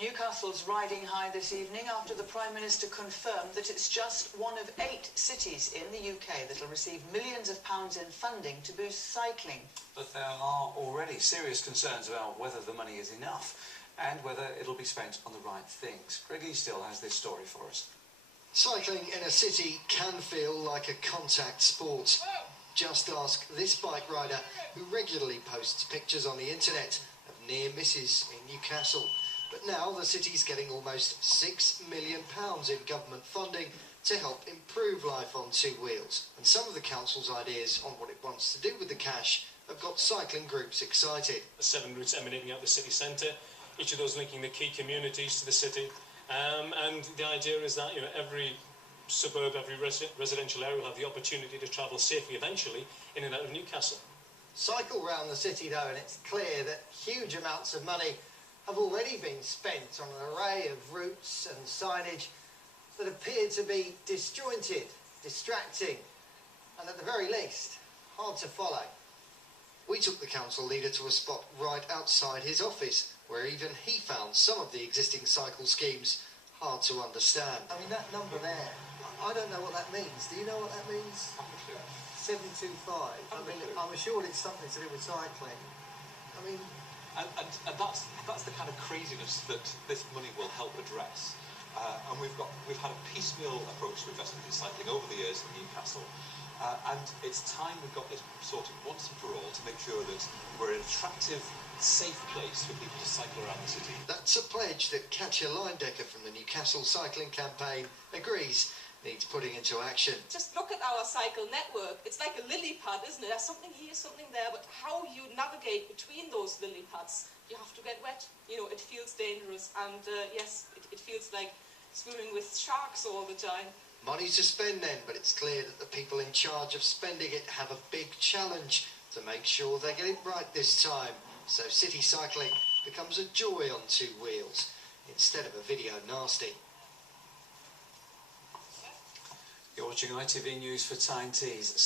Newcastle's riding high this evening after the Prime Minister confirmed that it's just one of 8 cities in the UK that will receive millions of pounds in funding to boost cycling. But there are already serious concerns about whether the money is enough and whether it'll be spent on the right things. Greg Eastill has this story for us. Cycling in a city can feel like a contact sport. Just ask this bike rider who regularly posts pictures on the internet of near misses in Newcastle. But now the city's getting almost £6 million in government funding to help improve life on two wheels. And some of the council's ideas on what it wants to do with the cash have got cycling groups excited. 7 routes emanating out the city centre, each of those linking the key communities to the city. And the idea is that every suburb, every residential area will have the opportunity to travel safely eventually in and out of Newcastle. Cycle round the city though, and it's clear that huge amounts of money have already been spent on an array of routes and signage that appear to be disjointed, distracting, and at the very least, hard to follow. We took the council leader to a spot right outside his office, where even he found some of the existing cycle schemes hard to understand. I mean, that number there, I don't know what that means. Do you know what that means? 725. I'm assured it's something to do with cycling. I mean... And that's the kind of craziness that this money will help address. And we've had a piecemeal approach to investment in cycling over the years in Newcastle. And it's time we've got this sorted once and for all to make sure that we're an attractive, safe place for people to cycle around the city. That's a pledge that Katja Leindecker from the Newcastle Cycling Campaign agrees needs putting into action. Just look at our cycle network. It's like a lily pad, isn't it? There's something here, something there, but how you navigate between those lily pads, you have to get wet. It feels dangerous, and yes, it feels like swimming with sharks all the time. Money to spend then, but it's clear that the people in charge of spending it have a big challenge to make sure they get it right this time. So city cycling becomes a joy on two wheels instead of a video nasty. You're watching ITV News for TyneTees.